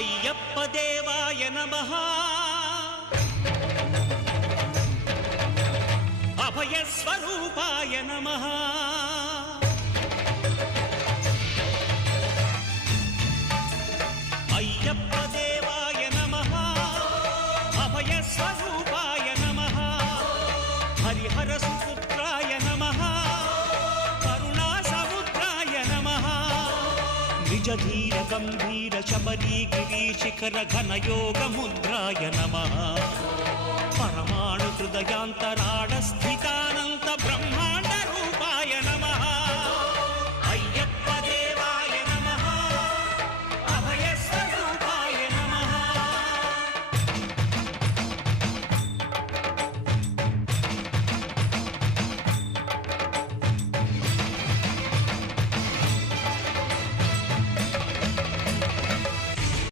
అయ్యప్ప దేవాయ నమః అభయ స్వరూపాయ నమః అయ్యప్ప దేవాయ నమః అభయ స్వరూపాయ నమః హరిహర సుపుత్రాయ నమః కరుణా సముద్రాయ నమః నిజ ధీర గంభీర శబరీ గిరి శిఖర ఘన యోగ ముద్రాయ నమః పరమాణు హృదయాంతరాళ స్థితా